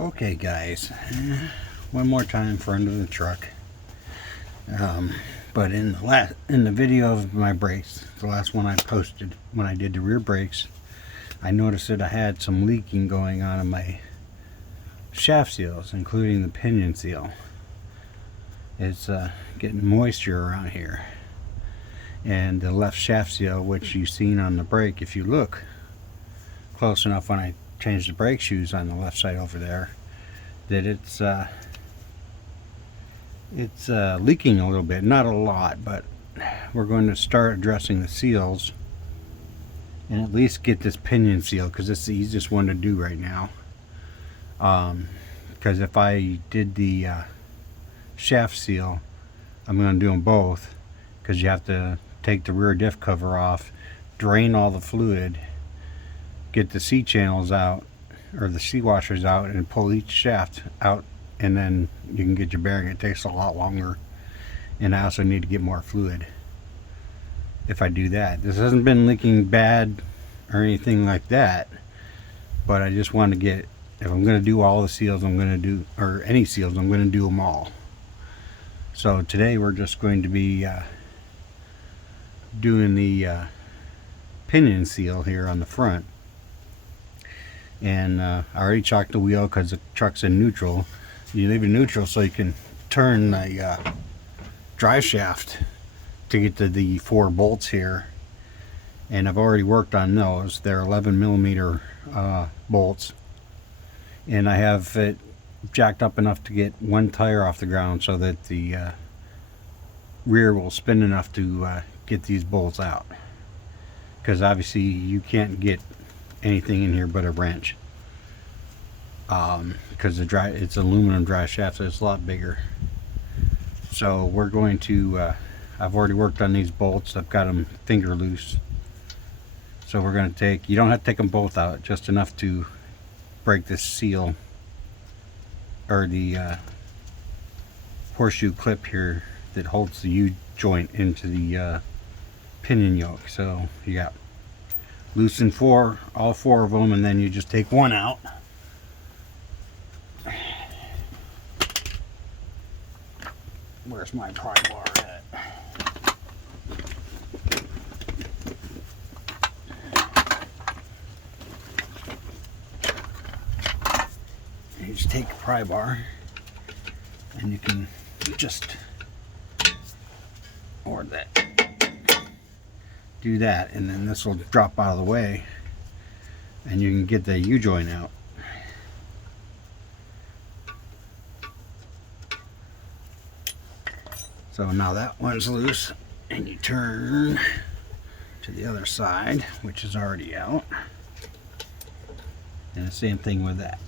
Okay guys, one more time for under the truck. But in the video of my brakes, the last one I posted when I did the rear brakes, I noticed that I had some leaking going on in my shaft seals, including the pinion seal. It's getting moisture around here, and the left shaft seal, which you've seen on the brake, if you look close enough when I changed the brake shoes on the left side over there, that it's leaking a little bit, not a lot, but we're going to start addressing the seals and at least get this pinion seal, because it's the easiest one to do right now. Because if I did the shaft seal, I'm going to do them both, because you have to take the rear diff cover off, drain all the fluid, get the C channels out, or the C washers out, and pull each shaft out, and then you can get your bearing. It takes a lot longer, and I also need to get more fluid if I do that. This hasn't been leaking bad or anything like that, but I just want to get, if I'm going to do all the seals, I'm going to do, or any seals, I'm going to do them all. So today we're just going to be doing the pinion seal here on the front. And I already chalked the wheel because the truck's in neutral. You leave it neutral so you can turn the drive shaft to get to the 4 bolts here. And I've already worked on those. They're 11mm bolts. And I have it jacked up enough to get one tire off the ground so that the rear will spin enough to get these bolts out. Because obviously you can't get anything in here but a wrench, because it's aluminum drive shaft, so it's a lot bigger. So we're going to I've already worked on these bolts. I've got them finger loose, so we're going to take, you don't have to take them both out, just enough to break this seal, or the horseshoe clip here that holds the U-joint into the pinion yoke. So you got loosen all four of them, and then you just take one out. Where's my pry bar at? You just take a pry bar, and you can just, or that, do that, and then this will drop out of the way, and you can get the U-joint out. So now that one's loose, and you turn to the other side, which is already out, and the same thing with that.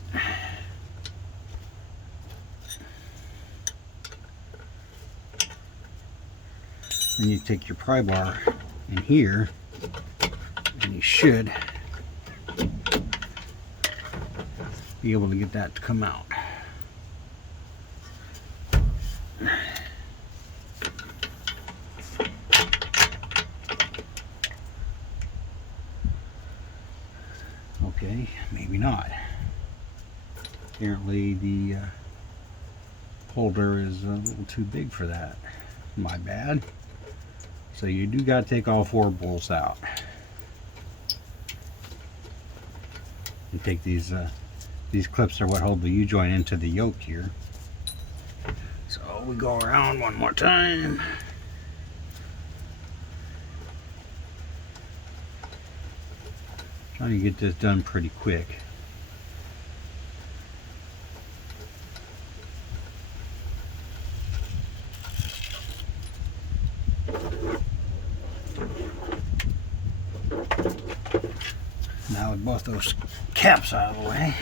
Then you take your pry bar in here, and you should be able to get that to come out. Okay, maybe not. Apparently the holder is a little too big for that. My bad. So you do got to take all 4 bolts out. And take these clips are what hold the U-joint into the yoke here. So we go around one more time. Trying to get this done pretty quick. Now with both those caps out of the way,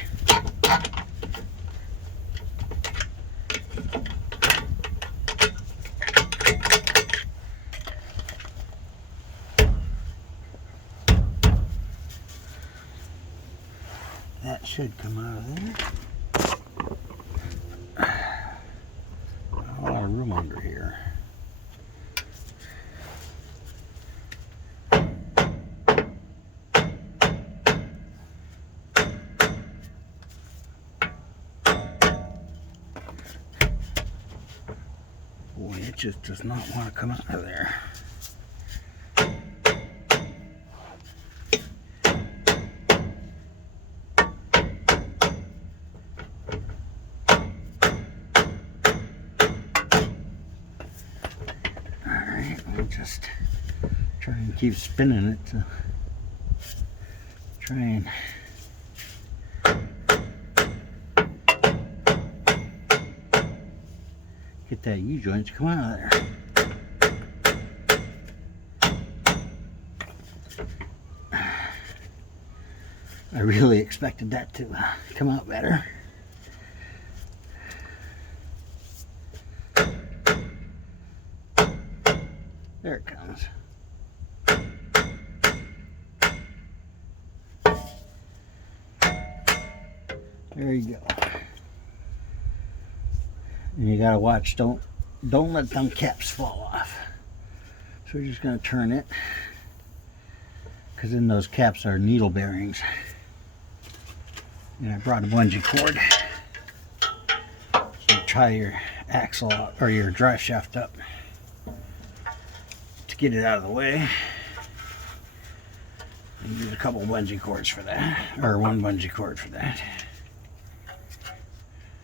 that should come out of there. A lot of room under here. it just does not want to come out of there. Alright, we'll just try and keep spinning it to try and get that U-joint to come out of there. I really expected that to come out better. There it comes. There you go. And you gotta watch, don't let them caps fall off. So we're just gonna turn it, because in those caps are needle bearings. And I brought a bungee cord. So tie your axle up, or your drive shaft up, to get it out of the way. And use a couple bungee cords for that, or one bungee cord for that.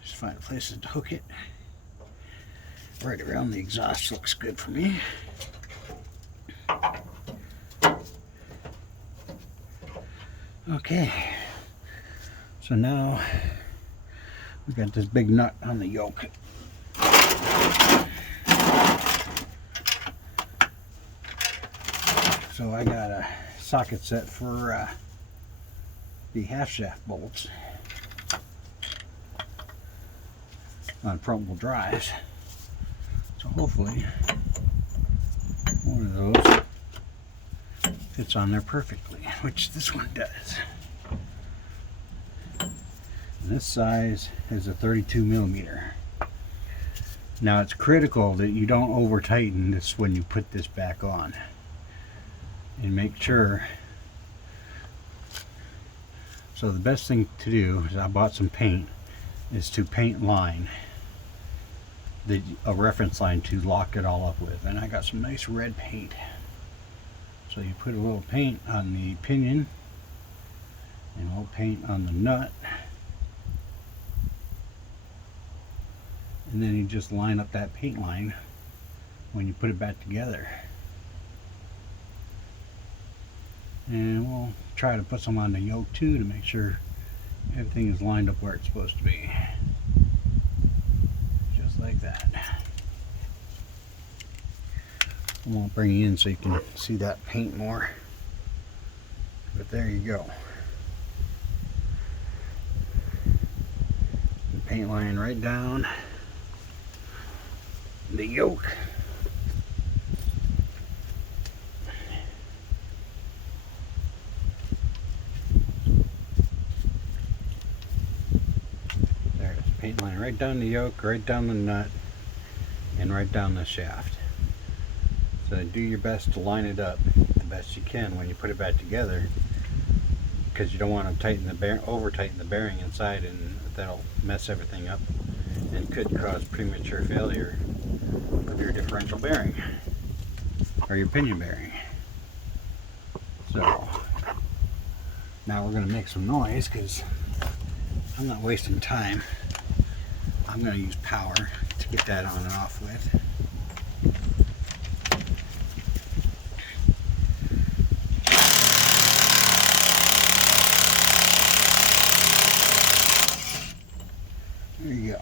Just find places to hook it. Right around the exhaust looks good for me. Okay, so now we've got this big nut on the yoke. So I got a socket set for the half shaft bolts on front wheel drives. So hopefully one of those fits on there perfectly, which this one does. And this size is a 32 millimeter. Now it's critical that you don't over tighten this when you put this back on, and make sure. So the best thing to do is, I bought some paint, is to paint line a reference line to lock it all up with, and I got some nice red paint. So you put a little paint on the pinion and a little paint on the nut, and then you just line up that paint line when you put it back together. And we'll try to put some on the yoke too, to make sure everything is lined up where it's supposed to be. Like that. I won't bring you in so you can see that paint more, but there you go. The paint line right down the yoke. Paint line right down the yoke, right down the nut, and right down the shaft. So do your best to line it up the best you can when you put it back together, because you don't want to tighten the over tighten the bearing inside, and that'll mess everything up and could cause premature failure of your differential bearing or your pinion bearing. So now we're going to make some noise, because I'm not wasting time. I'm going to use power to get that on and off with. There you go.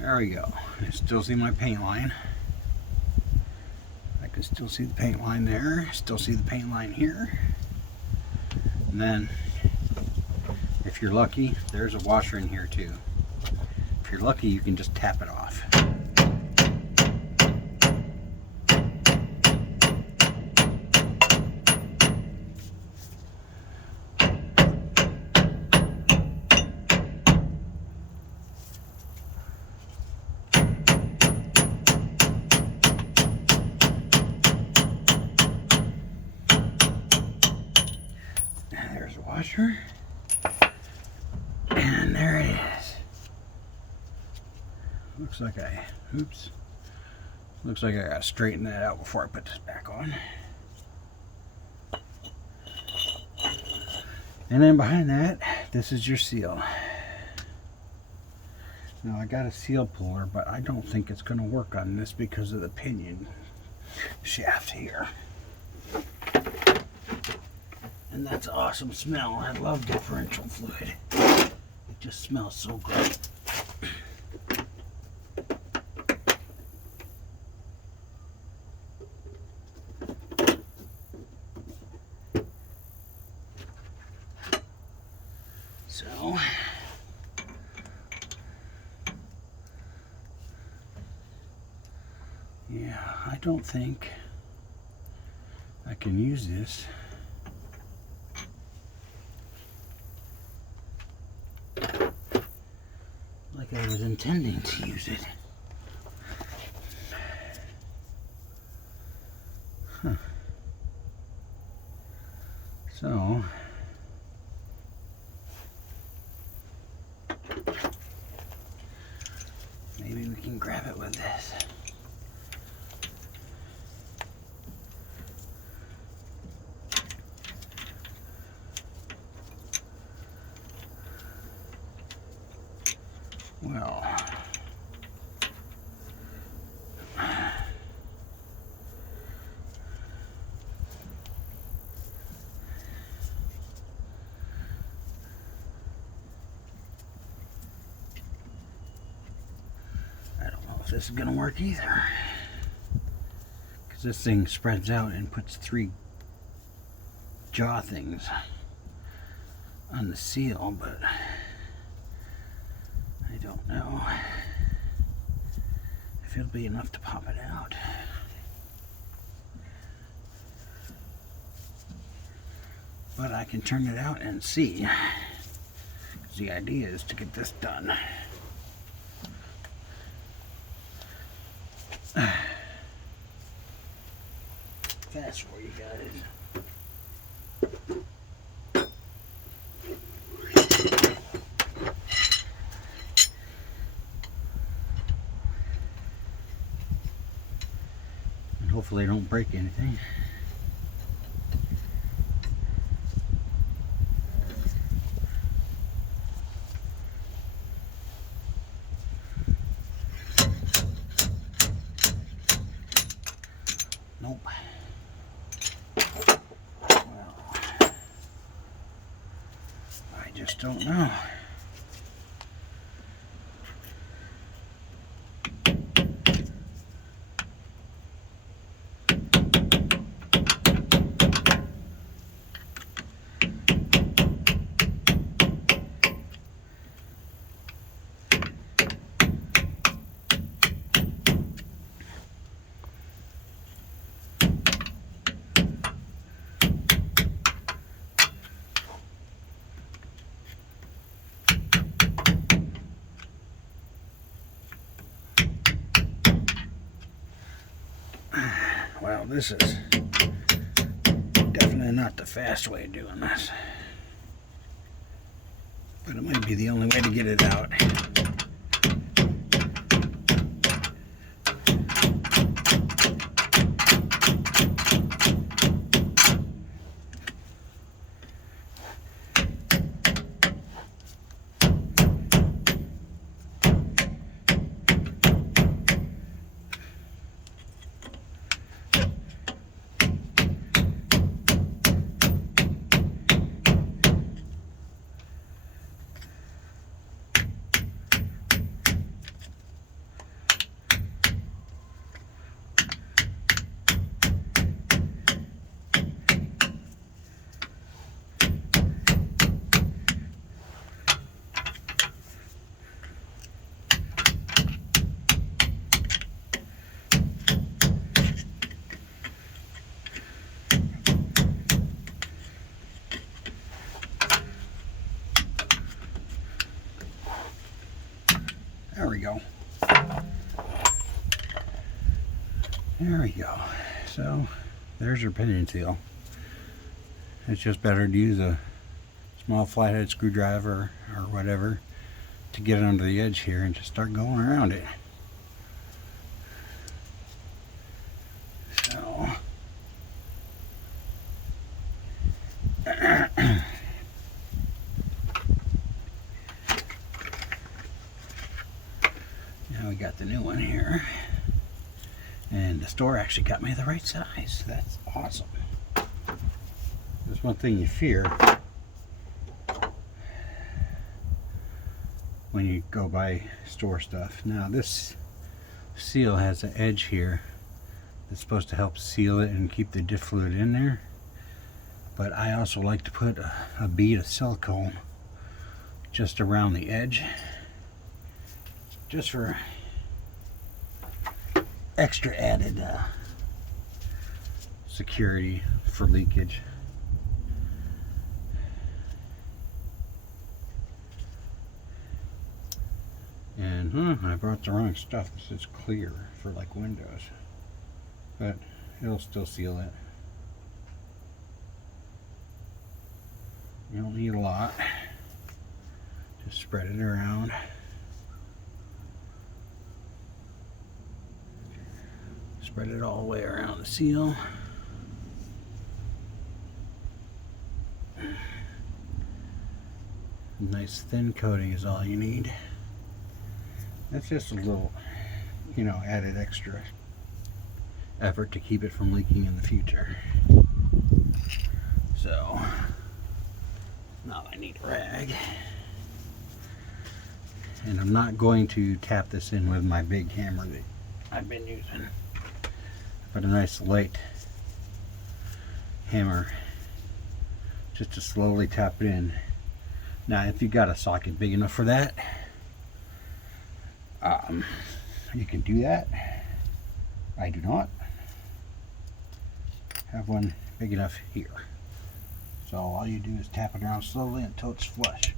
There we go. I still see my paint line. I can still see the paint line there. Still see the paint line here. And then, if you're lucky, there's a washer in here too. If you're lucky, you can just tap it off. Washer. Looks like oops. Looks like I gotta straighten that out before I put this back on. And then behind that, this is your seal. Now I got a seal puller, but I don't think it's gonna work on this because of the pinion shaft here. And that's an awesome smell. I love differential fluid. It just smells so good. So, yeah, I don't think I can use this like I was intending to use it. Huh. So, maybe we can grab it with this. Well, I don't know if this is going to work either, because this thing spreads out and puts 3 jaw things on the seal, but I don't know if it'll be enough to pop it out. But I can turn it out and see. The idea is to get this done. That's for you guys. And hopefully I don't break anything. Nope. Well, I just don't know. Well, this is definitely not the fast way of doing this, but it might be the only way to get it out. There we go. There we go. So there's your pinion seal. It's just better to use a small flathead screwdriver or whatever to get it under the edge here and just start going around it. store actually got me the right size. That's awesome. There's one thing you fear when you go buy store stuff. Now this seal has an edge here that's supposed to help seal it and keep the diff fluid in there. But I also like to put a bead of silicone just around the edge, just for extra added security for leakage. And I brought the wrong stuff. This is clear for like windows, but it'll still seal it. You don't need a lot. Just spread it around. Spread it all the way around the seal. Nice thin coating is all you need. That's just a little, you know, added extra effort to keep it from leaking in the future. So now I need a rag. And I'm not going to tap this in with my big hammer that I've been using. But a nice light hammer just to slowly tap it in. Now if you got a socket big enough for that, you can do that. I do not have one big enough here. So all you do is tap it around slowly until it's flush.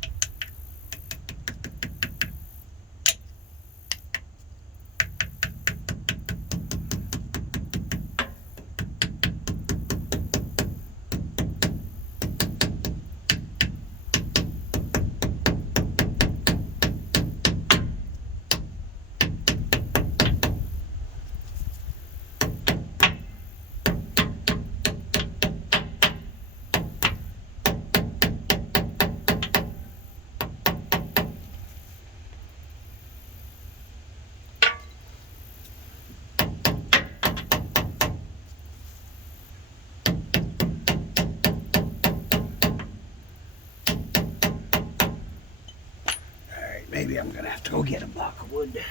Maybe I'm gonna have to go get a block of wood.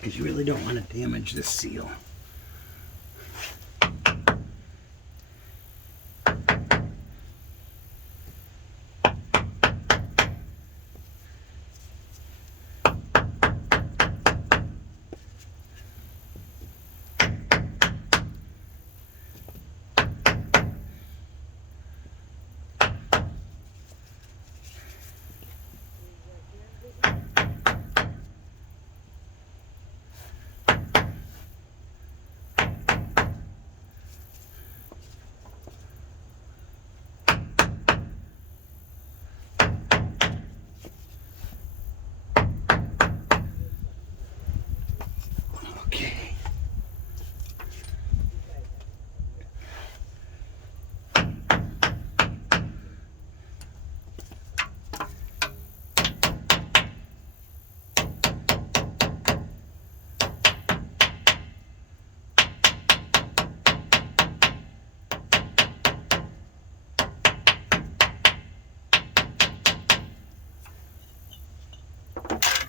Because you really don't want to damage this seal.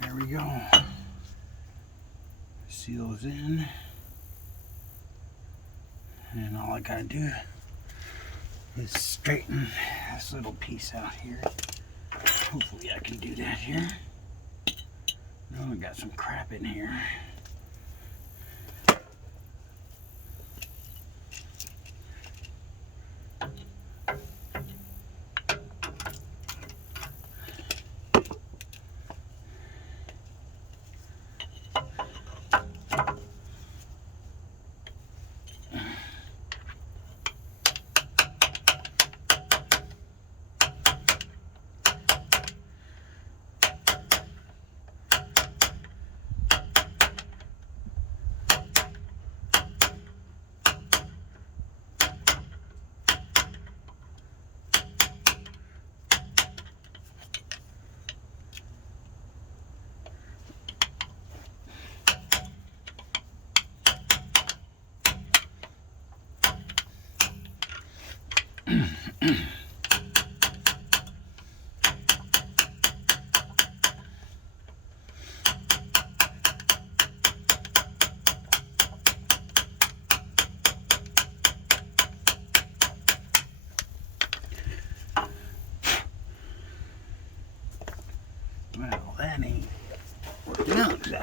There we go. Seal is in. And all I gotta do is straighten this little piece out here. Hopefully I can do that here. Oh, I got some crap in here.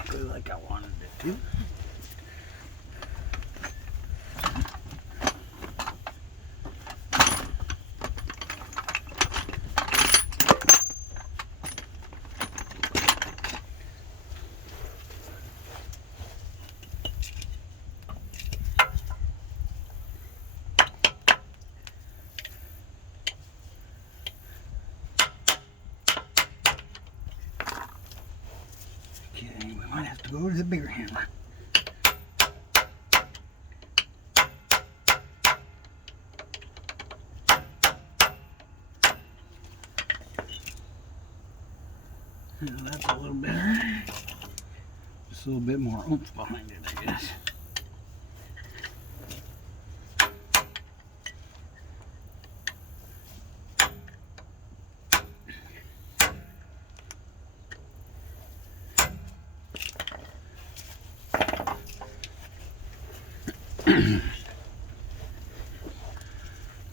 exactly like I wanted it to. Okay, we might have to go to the bigger hammer. Now that's a little better. Just a little bit more oomph behind it, I guess.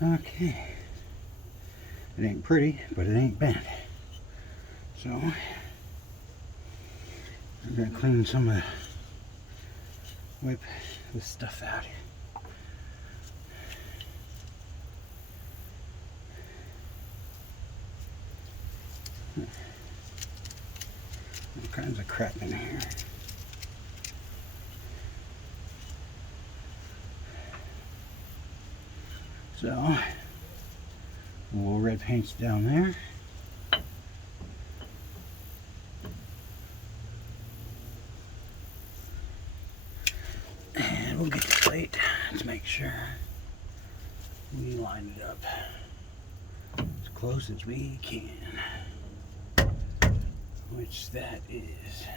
Okay. It ain't pretty, but it ain't bent. So, I'm going to clean some of the, wipe this stuff out. All kinds of crap in here. So, a little red paint's down there. And we'll get the plate to make sure we line it up as close as we can. Which that is.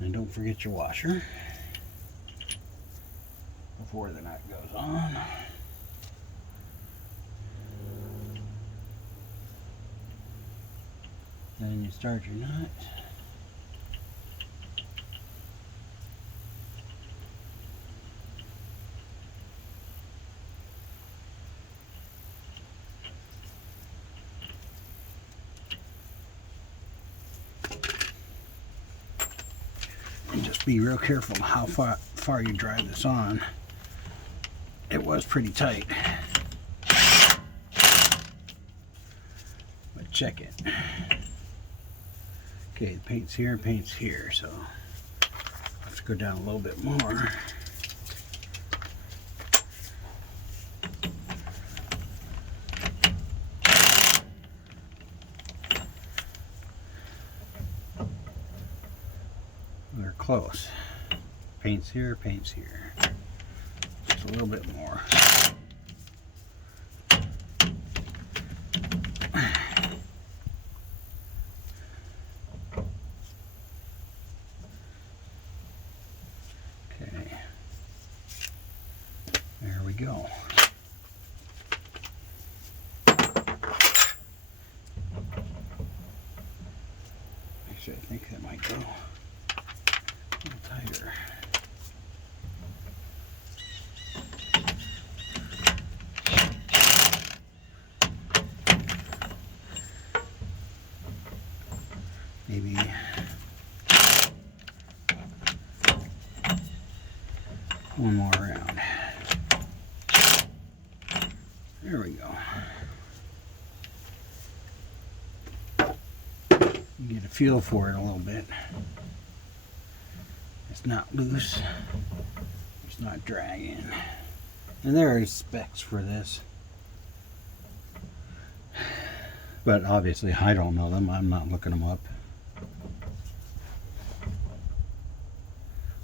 And don't forget your washer before the nut goes on. And then you start your nut. And just be real careful how far you drive this on. It was pretty tight. But check it. Okay, the paint's here, so I have to go down a little bit more. We're close. Paint's here. Just a little bit more. There we go. Actually, I think that might go a little tighter. Maybe one more round. There we go. You get a feel for it a little bit. It's not loose. It's not dragging. And there are specs for this. But obviously I don't know them. I'm not looking them up.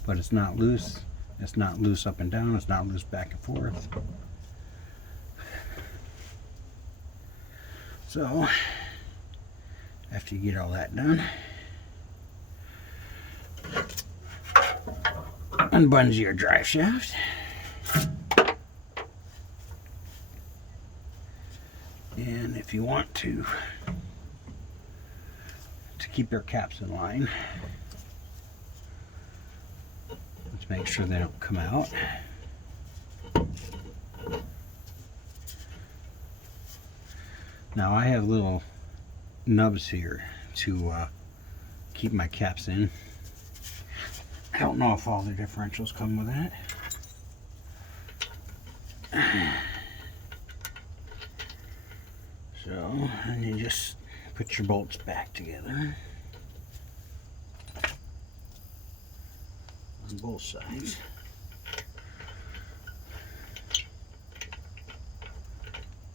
But it's not loose. It's not loose up and down. It's not loose back and forth. So, after you get all that done, unbungee your drive shaft. And if you want to keep your caps in line, let's make sure they don't come out. Now I have little nubs here to keep my caps in. don't know if all the differentials come with that. So, and you just put your bolts back together on both sides.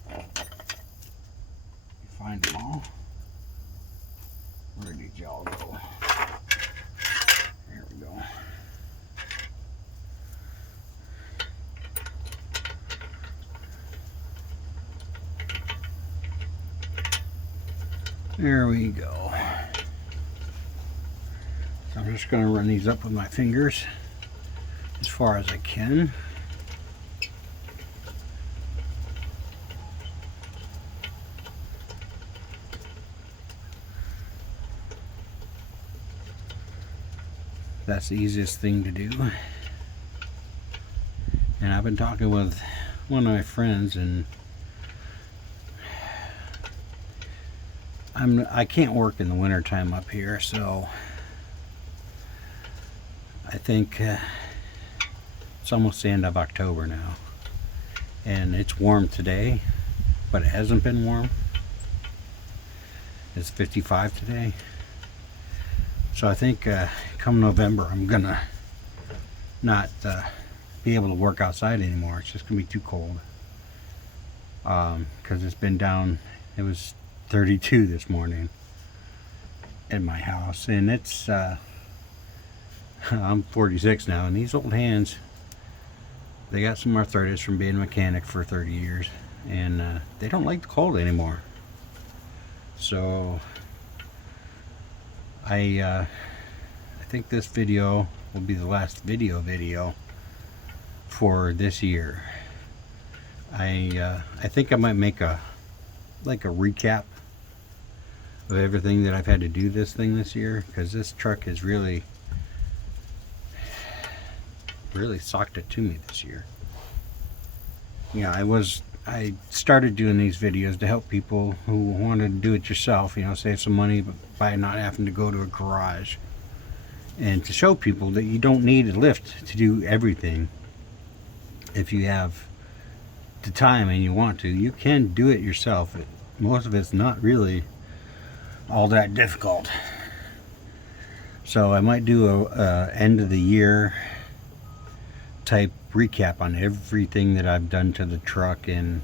You find them all. Where did y'all go? There we go. There we go. So I'm just going to run these up with my fingers as far as I can. That's the easiest thing to do. And I've been talking with one of my friends, and I can't work in the winter time up here, so I think it's almost the end of October now, and it's warm today, but it hasn't been warm. It's 55 today, so I think come November I'm gonna not be able to work outside anymore. It's just gonna be too cold, because it's been down. It was 32 this morning in my house, and it's I'm 46 now, and these old hands, they got some arthritis from being a mechanic for 30 years, and they don't like the cold anymore. So I think this video will be the last video for this year. I think I might make a recap of everything that I've had to do this year, because this truck has really socked it to me this year. Yeah, I started doing these videos to help people who wanted to do it yourself, save some money by not having to go to a garage, and to show people that you don't need a lift to do everything. If you have the time and you want to, you can do it yourself. Most of it's not really all that difficult. So I might do a end of the year type recap on everything that I've done to the truck, and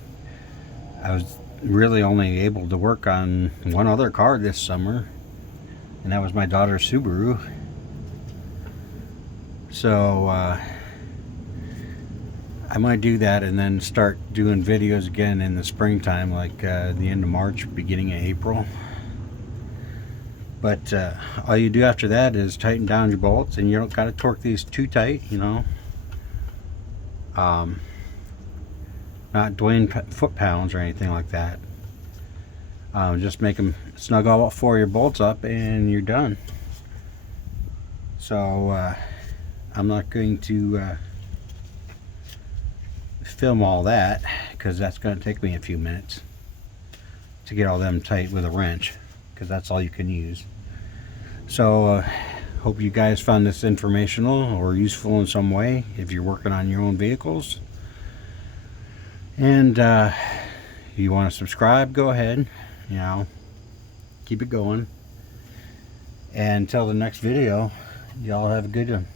I was really only able to work on one other car this summer, and that was my daughter's Subaru. So I might do that and then start doing videos again in the springtime, like the end of March, beginning of April. But all you do after that is tighten down your bolts, and you don't got to torque these too tight, not doing foot-pounds or anything like that. Just make them snug all 4 of your bolts up and you're done. So I'm not going to film all that, because that's going to take me a few minutes to get all them tight with a wrench, because that's all you can use. So hope you guys found this informational or useful in some way if you're working on your own vehicles. And if you want to subscribe, go ahead, keep it going. And until the next video, y'all have a good one.